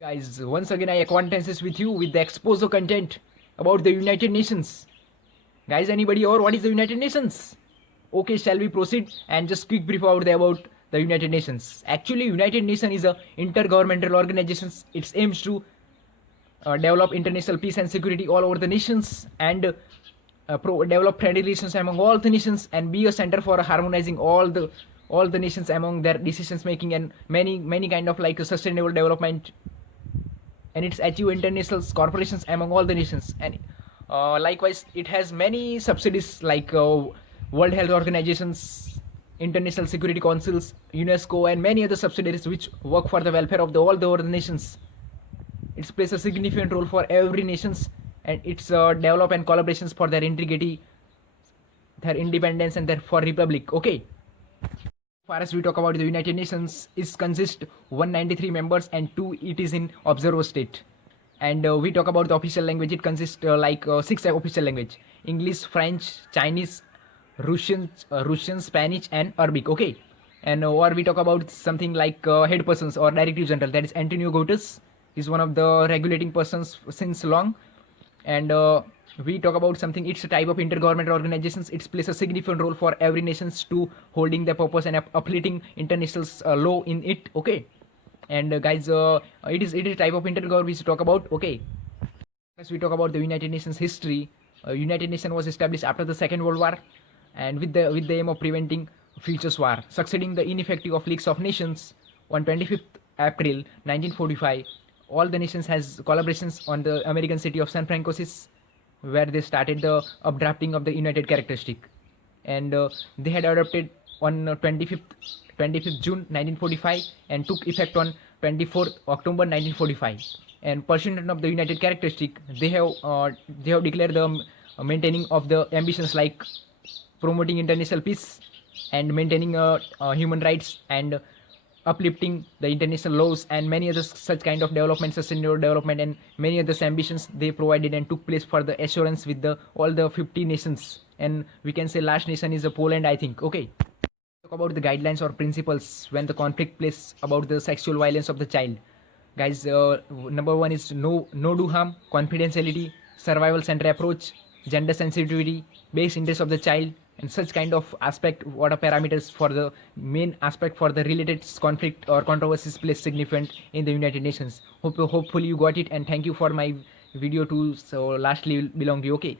Guys, once again I acquaintances with you with the exposure content about the United Nations. Guys, anybody or what is the United Nations? Okay, shall we proceed and just quick brief about the United Nations. Actually, United Nations is a intergovernmental organization. It aims to develop international peace and security all over the nations and develop friendly relations among all the nations and be a center for harmonizing all the nations among their decisions making and many kind of like sustainable development, and it's achieve international corporations among all the nations. And likewise it has many subsidies like world health organizations, international security councils, UNESCO, and many other subsidiaries which work for the welfare of all the other nations. It plays a significant role for every nations, and it's develop and collaborations for their integrity, their independence, and their for republic. Okay, far as we talk about the United Nations, it consists 193 members and two it is in observer state. And we talk about the official language. It consists six official language: English, French, Chinese, Russian, Spanish, and Arabic. Okay, and or we talk about something like head persons or director general. That is Antonio Guterres. Is one of the regulating persons since long, and we talk about something. It's a type of intergovernmental organizations. It plays a significant role for every nations to holding the purpose and uplifting international law in it. Okay, and guys, it is a type of intergovernment we talk about. Okay, as we talk about the United Nations history, United Nations was established after the Second World War, and with the aim of preventing future war, succeeding the ineffective of Leagues of Nations on 25th April 1945. All the nations has collaborations on the American city of San Francisco, where they started the updrafting of the United Characteristic, and they had adopted on 25th June 1945 and took effect on 24th October 1945. And pursuant of the United Characteristic, they have declared the maintaining of the ambitions like promoting international peace and maintaining human rights and uplifting the international laws and many other such kind of development, sustainable development, and many other ambitions they provided and took place for the assurance with the all the 50 nations. And we can say last nation is Poland, I think. Okay, talk about the guidelines or principles when the conflict plays about the sexual violence of the child. Guys, number one is no do harm, confidentiality, survival center approach, gender sensitivity, base interest of the child, and such kind of aspect. What are parameters for the main aspect for the related conflict or controversies plays significant in the United Nations. Hopefully you got it, and thank you for my video to so lastly belong to you. Okay.